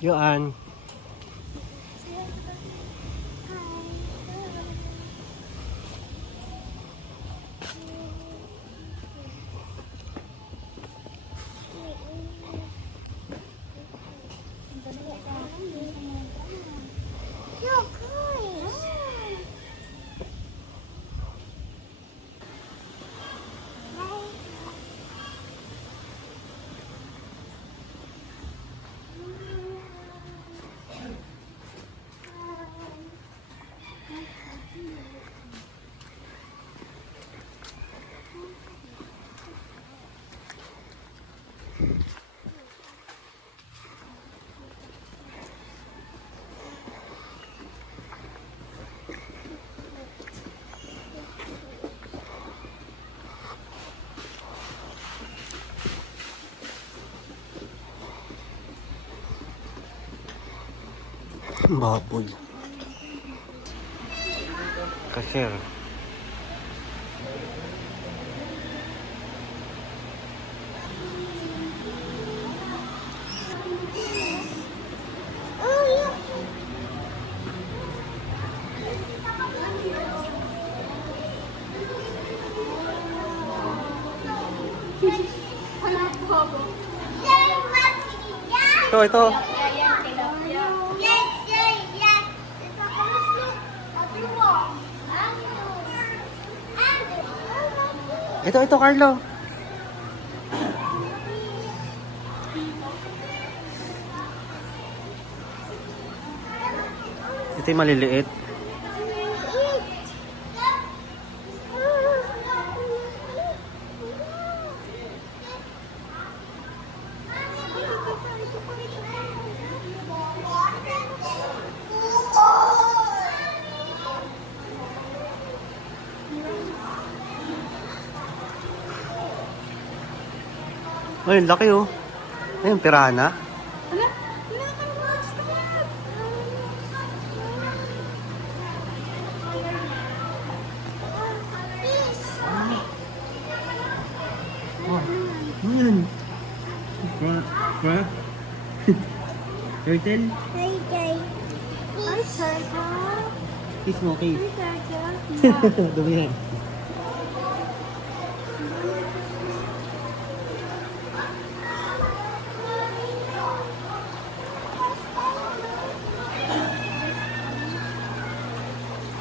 Yoan. Baboy. Cashier. Ito. Ito, Carlo. Ito yung maliliit. Ay, laki oh. Ayun, pirana. Oh, ayan. Turtle? Kiss mo, kiss. Dumi yan.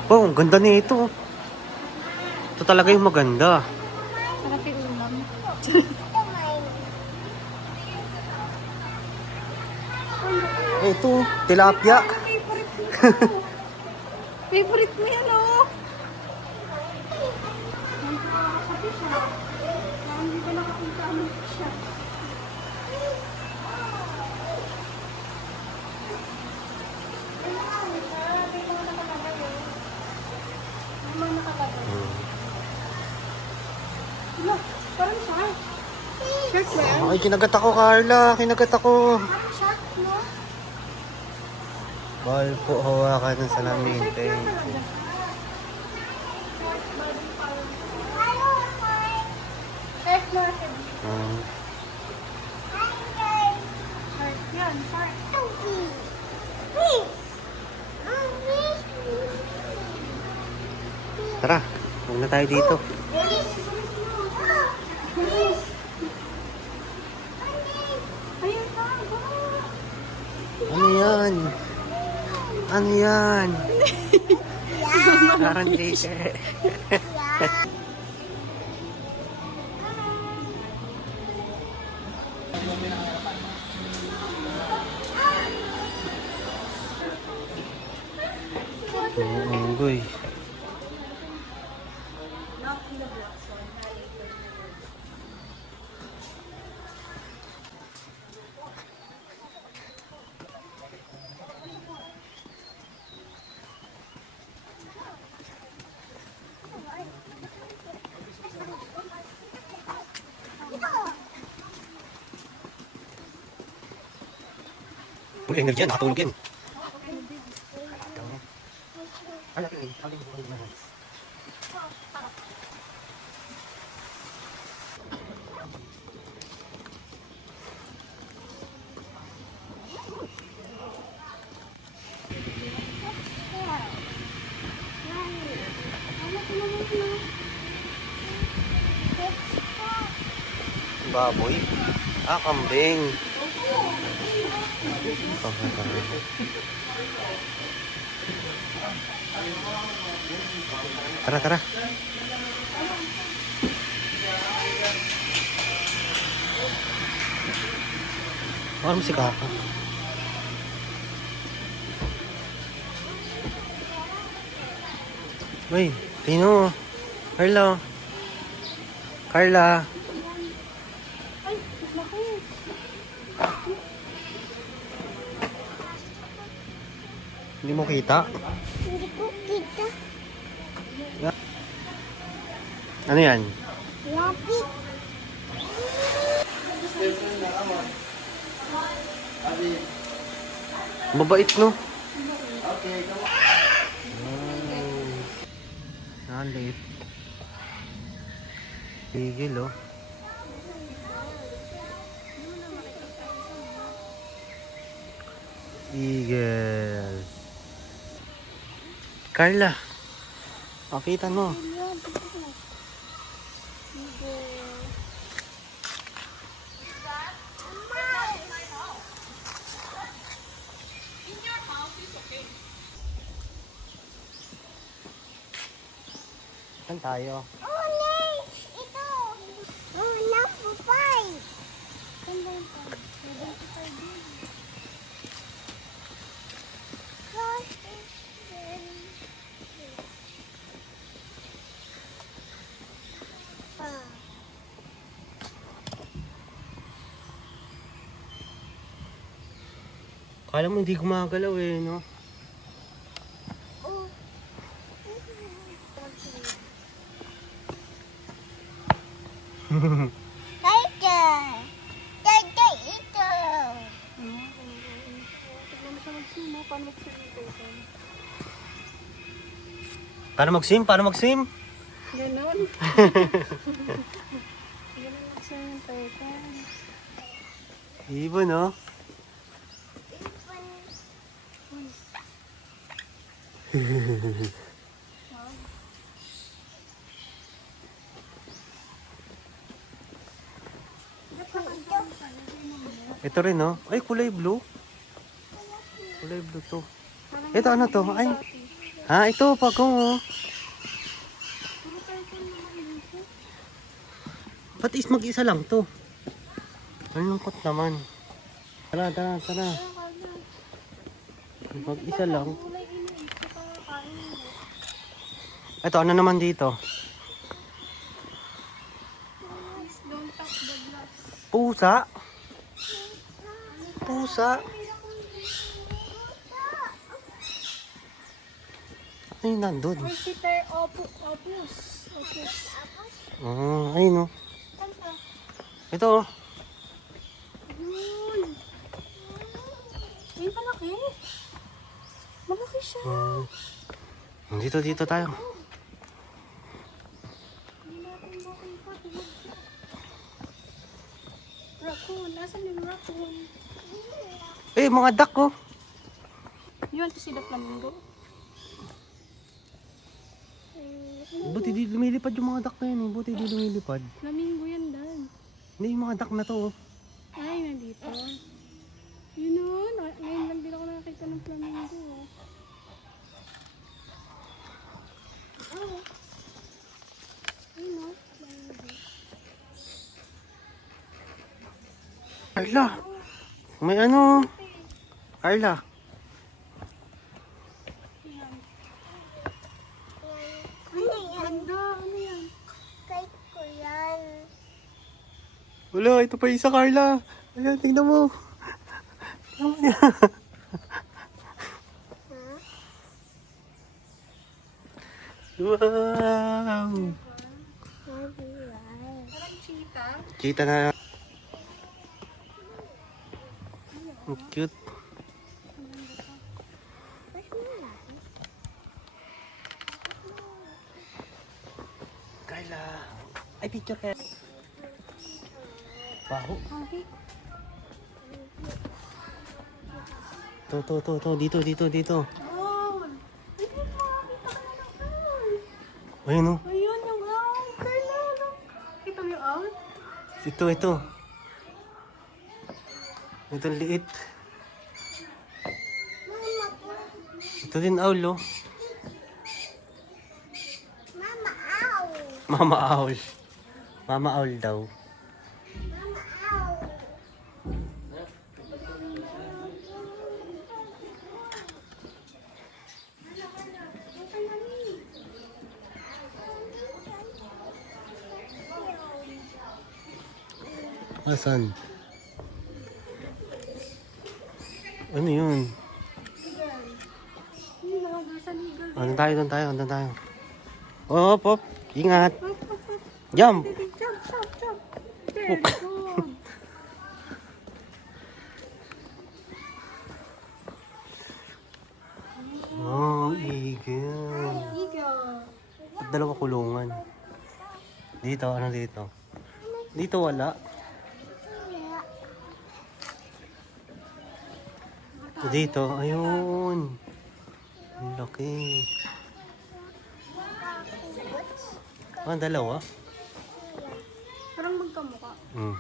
Oh, ang ganda nito. Ito talaga yung maganda. Sarap yung ulam. Ito, tilapia. Favorite mo yan, oh. Hindi ko nakakita ano siya. Parang shark. Shark yan? Ay, kinagat ako, Carla. Kinagat ako. Parang shark, no? Bawal po hawakan ng salamin. Thank you. Shark market. Shark yan, shark. Tara, huwag na tayo dito. Ayun na, Ano yan? Ano yan? Parang dito. Unggoy. Full energy yan, nakatulog yan. Baboy. Ah, kambing. Tara, tara. Ano si Kaka? Uy, Tino. Carla. Carla. Ay, laki. Hindi mo kita? Hindi ko kita. Ano yan? Lapi. Mabait, no? Nalit. Tigil, oh. Eagle. Carla. Pakita mo. Saan tayo? Oh, nice! Ito! Oh, napupay! Ganda ito. Identify din. Cross is very Ah. Kala mo hindi gumagalaw eh, no? Oh. Tiger! Tiger ito! Tignan mo siya mag-swim mo. Paano mag-swim ito? Para mag-sim? Para mag-sim? Ganon. Ganon mag-swim yung tiger. Ibon, no? Ito rin, no? Ay, kulay blue. Kulay blue to. Ito, ano to? Ay, ha? Ito, pagong, oh. Ba't is mag-isa lang to? Ang lungkot naman. Tara, tara, tara. Mag-isa lang. Ito, ano naman dito? Don't touch the glass. Pusa. Pusa. Ano yung nandun? Visitor opus. Opus. Oh, ayun, no? Saan pa? Ito, oh. Yun. Ayun, malaki. Malaki siya. Dito tayo. Hindi natin makita. Raccoon. Nasaan yung raccoon? Eh, mga duck, oh. You want to see the flamingo? Buti di lumilipad yung mga duck na yun, eh. Buti di lumilipad. Flamingo yan, Dan. Hindi, yung mga duck na to, oh. Ay, nandito. Yun o. Ngayon lang din ako nakakita ng flamingo. Oh. Ayun o. Flamingo. Carla. May ano. Carla. Ano yan? Ano yan? Kite ko yan. Wala, ito pa isa, Carla. Ayan, tingnan mo. Tingnan mo yan. Wow. Parang cheetah. Kita na. Ang cute. Carla. Ay, picture ka. Baho. Okay. Dito. Oh! Ayun, makakita ka na ng owl. Ayun, oh. Ayun yung owl. Carla, no? Kita mo yung owl? Ito, ito. Ito liit. Ito din owl, oh. Mama owl. Mama owl daw. Asan? Ano yun? Ano tayo, doon tayo, doon tayo. Hop, hop. Ingat. Jump. Jump, jump, jump. Very good. Oh, eagle. Eagle. At dalawa kulungan. Dito, ano dito? Dito wala. Dito, ayun. Ang laki. Ah, dalawa? Parang magkamukha. Hmm.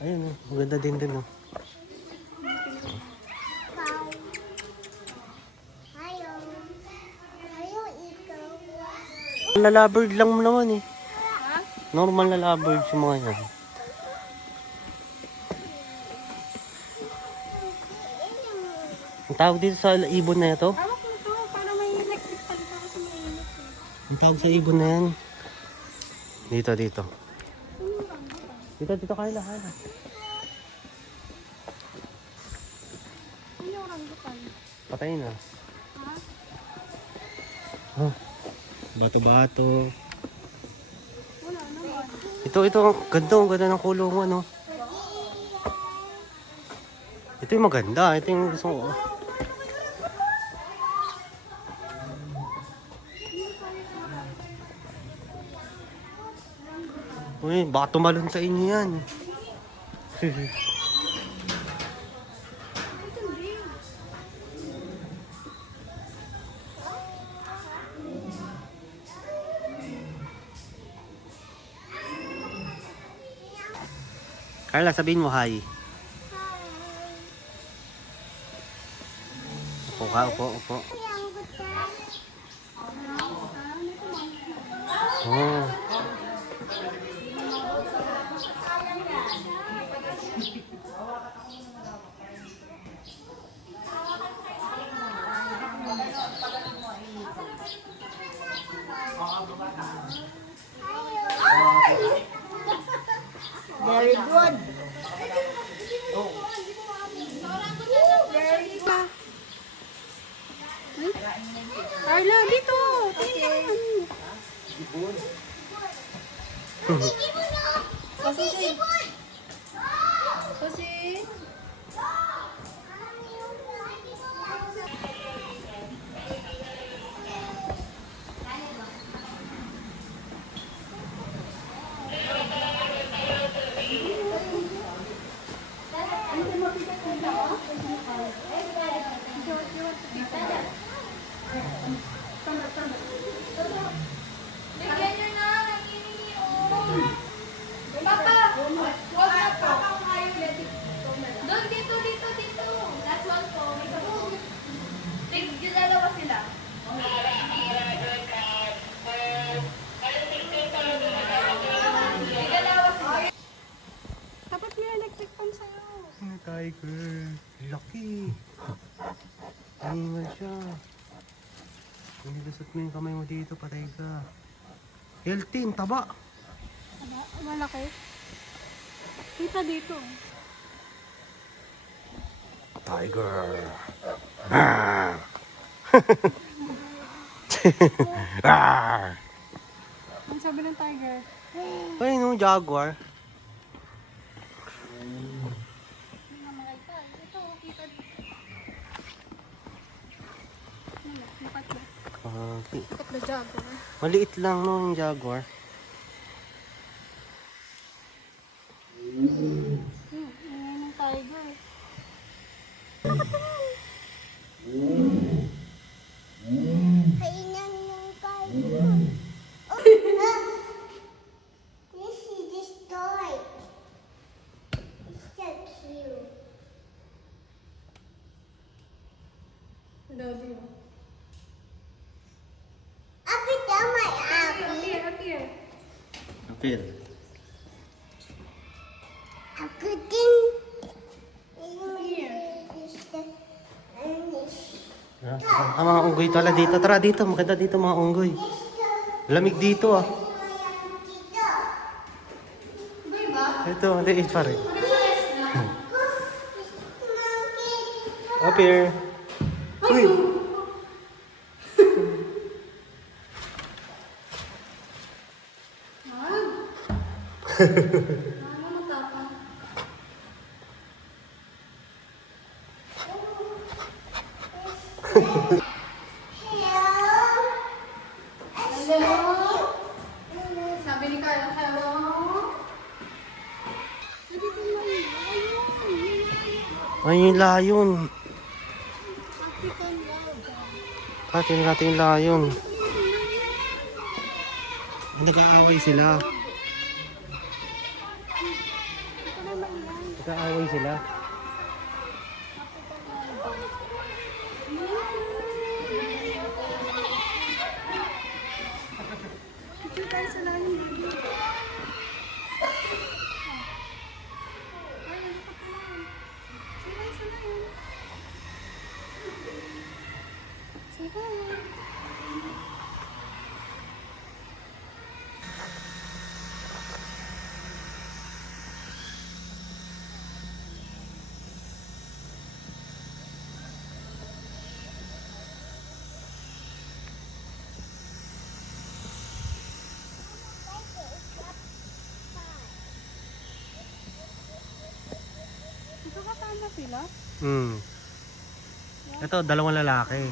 Ayun, oh. Maganda din dun, oh. Lalabird lang mo naman, eh. Ha? Normal na lovebird yung mga yan. Ang tawag dito sa ibon na ito? Hawak mo to. Para may electric pan pa kasi mainit eh. Ang tawag sa ibon na yan? Dito, dito. Dito, dito, Carla, Carla. Ano yung rambutan? Patay na. Ha? Oh. Bato-bato. Wala naman. Ito, ang ganda ng kulungan, oh. Ito yung maganda. Ito yung gusto ko. Uy, baka tumalon sa inyo yan. Carla, sabihin mo hi. Upo ka, upo, upo. Oh. Very good. Carla, dito! Tingnan mo. Kasi. Kasi. Bigyan nyo na, nanginginom. Papa, wag na po. Doon, dito, dito, dito. Last one po. Dalawa sila. Dalawa sila. Dapat may electric pan sa'yo. Tiger. Laki. Animal siya. Nilusot mo yung kamay mo dito, patay ka. Healthy, ang taba. Malaki. Kita dito. Tiger. Ah. Ah. Ang sabi ng tiger. Ay, no, jaguar. Hindi na makita. Ito, kita dito. Lipat na. Lipat na jaguar. Maliit lang, no, yung jaguar. Ayan yung tiger. Kainan yung tiger. Pear. Ako din. Mga unggoy tala dito. Tara dito, maganda dito mga unggoy. Lamig dito ah. Ito, liit pa rin. Up here. Uy! Mama, matapang. Hello? Sabi ni Carla, hello? Ay, yung layon. Katin natin yung layon. Nag-aaway sila. Nag-aaway sila. Dito tayo sa lalim. Ito kasama sila? Ito, dalawang lalaki.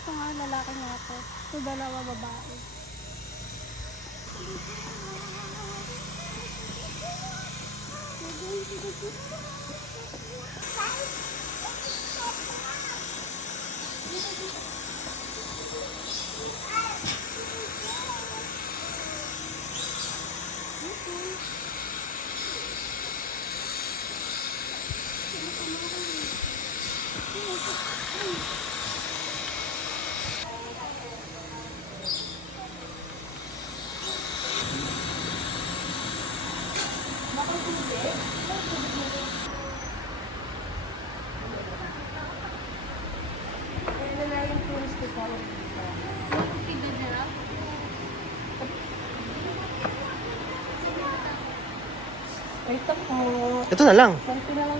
Ito nga, lalaki nga to. Ito, dalawa babae. Ito po. Ito na lang. Ganito na lang.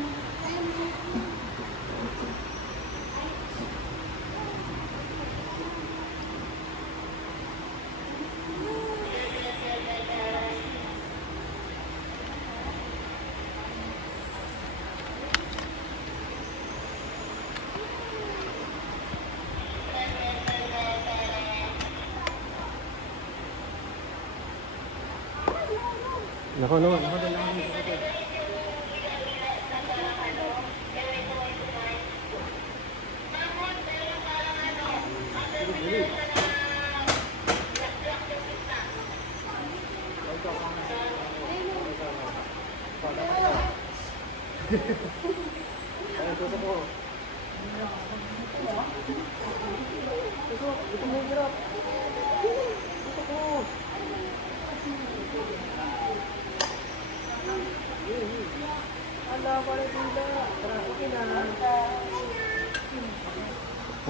Nako.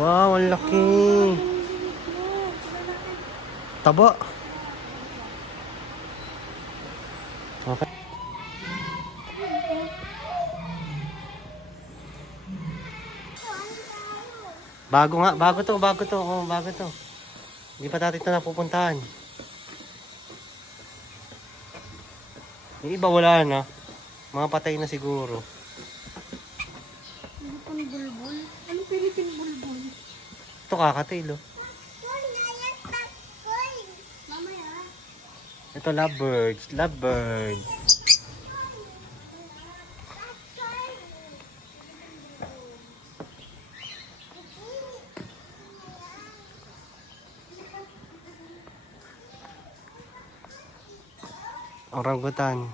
Wow, ang laki. Taba. Okay. Bago to. Oh, bago to. Hindi pa natin ito napupuntahan. Yung iba wala na. Mga patay na siguro. Philippine bulbul? Anong Philippine bulbul? Ito kakatail, oh. Mamaya. Ito lovebirds. Orangutan.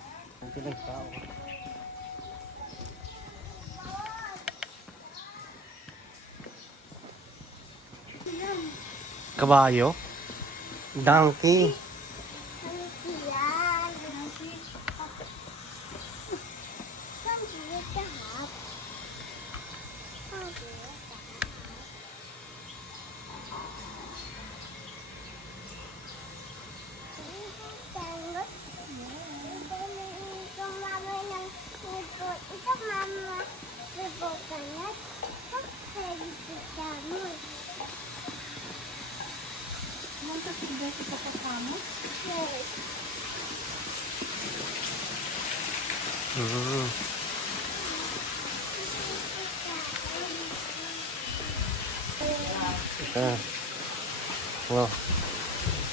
Kabayo. Donkey. Mm. Ah. Wow.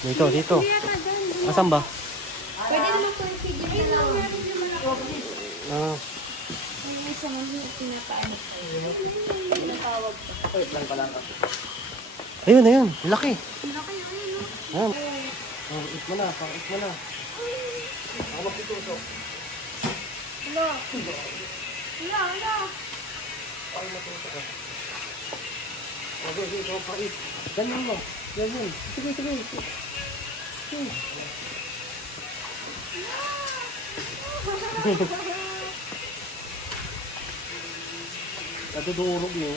Dito, dito. Asan ba? Pwede naman po yung figure na lang. Ah. Yung isa mo pinapaano. Ayun, ayun. Laki. Laki yun, no? Ayan. Oh, eat mo na. Eat mo na. Ako magtutusok. Wala. Wala, wala. Ako magtutusok ka. Okay, sige. Ikaw pa eat. Ganyan mo. Ganyan. Sige, sige. Sige. Natudurog niyo.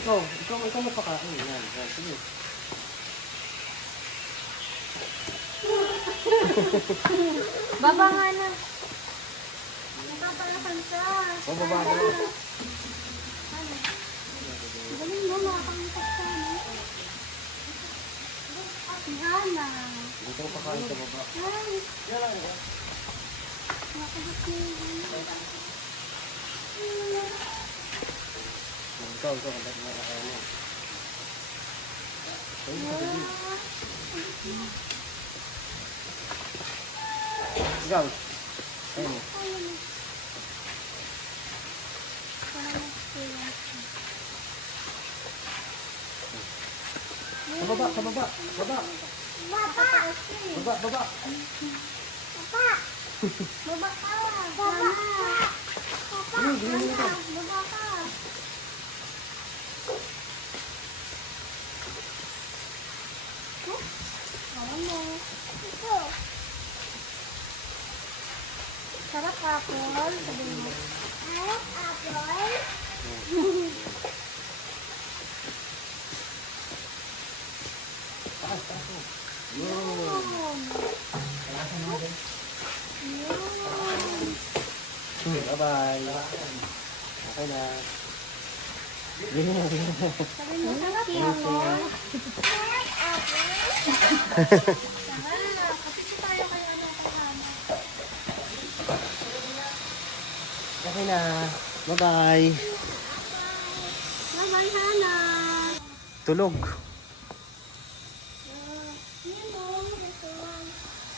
Ikaw magpakain. Yan, yan. Sige. Baba nga na. Napapalakan ka. Pababa na. Galing mo, makapangitak ka, no? Si Hana. Dito ko pakain sa baba. Ay. Nakagat niya yung Hana. Ikaw. Kandak na kakain mo. Ayun, sabi. Ikaw. Ayun. Baba. Baba. Baba. Baba. Baba. Baba ka. Baba. Baba ka. Ano? Ito. Sarap apple. Sabihin mo. Sarap apple. Bye-bye. Okay na. Sabi mo, sarap apple. Sarap apple. Sarap. Kapit tayo kay ano, kay Hana. Okay na. Bye-bye. Bye-bye, Hana. Tulog.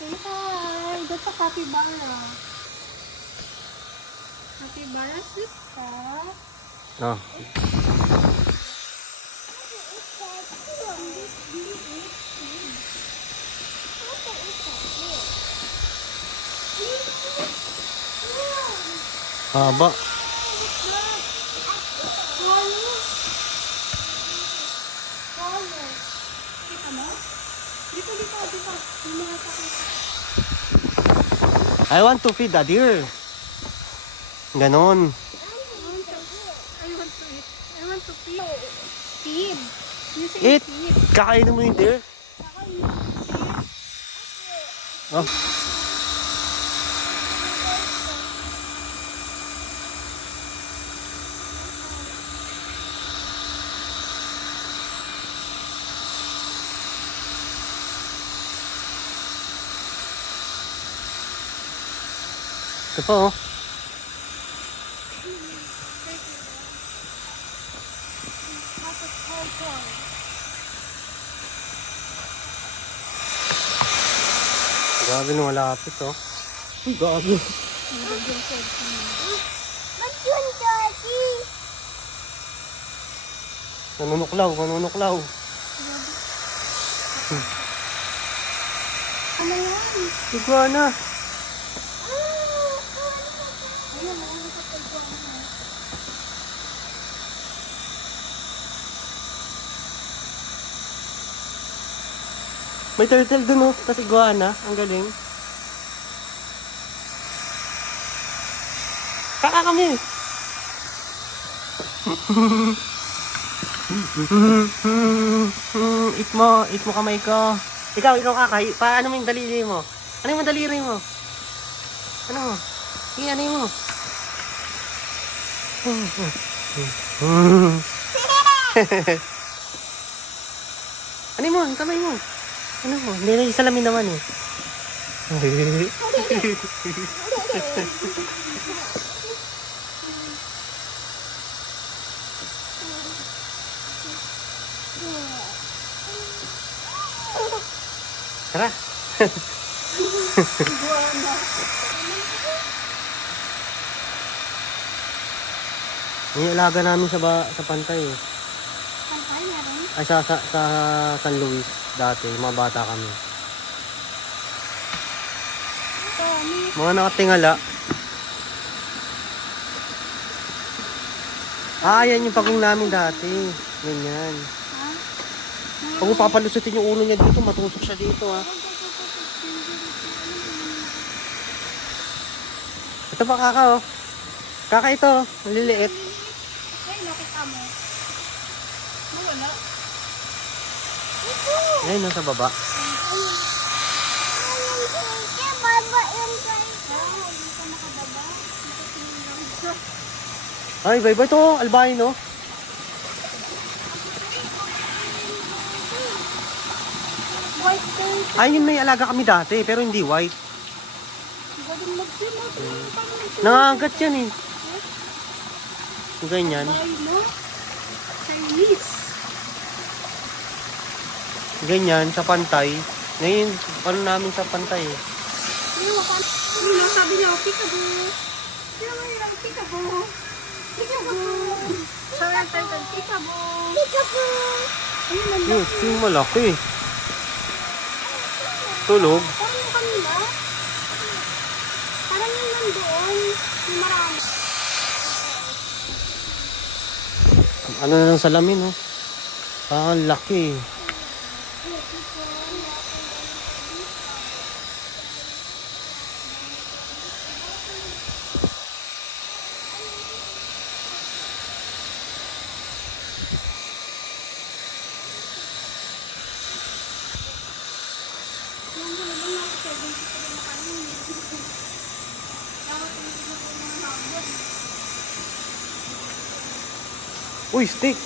Say hi. That's a capybara. Capybara, sleep ka. Oh. Haba. Kita mo? Dito. Yung mga pakita. I want to feed a deer. Ganon. I want to eat. I want to feed. Feed. You say Eat. feed. Kakainin mo yung deer? Oh. Ito pa oh. Grabe nung malapit oh. Gago. Nanunuklaw. Ano yan? Iguana. Ayun, ano ka pa iguana? May turtle dun oh. Tapos iguana. Ang galing. Kaka kami. Eat mo kamay ko. Ikaw kaka. Paano mo yung daliri mo? Ano yung daliri mo? Ano mo? Ano mo? Ano mo? Ang kamay mo. Ano mo? Hindi na yung salamin naman eh. Tara. Yung alaga namin sa pantay eh. Pantay meron? Ay sa San Luis dati, mga bata kami. Tommy. Mga nakatingala. Yan yung pagong namin dati. Ganyan. Ha? Pag mo papalusutin yung ulo niya dito, matusok siya dito ha. Ito pa kaka oh. Kaka ito, maliliit. Ay, nakita mo. Nawala. Ayun nasa baba. Ay, bye-bye to, albino. White tail. Ay, yun may alaga kami dati, pero hindi white. Galing magsimot. Nangangagat yan eh. Ganyan. Albino. Chinese. Ganyan, sa pantay. Ngayon, ano namin sa pantay eh. Ano sabi niya, peekaboo. Sino mo yung peekaboo? Peekaboo. Sabi ang title, peekaboo. Peekaboo. Ayun, nandun. Yung malaki. Tulog. Parang yung kanila. Parang yung nandoon. Yung marami. Ano na lang salamin oh. Parang laki eh. Uy, steak!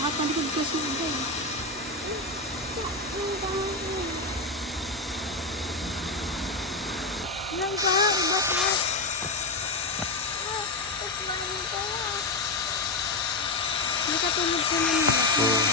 Nakapalikod ko sa iba eh. Yan ka, iba ka. Hindi katulad sa mga. Hmm.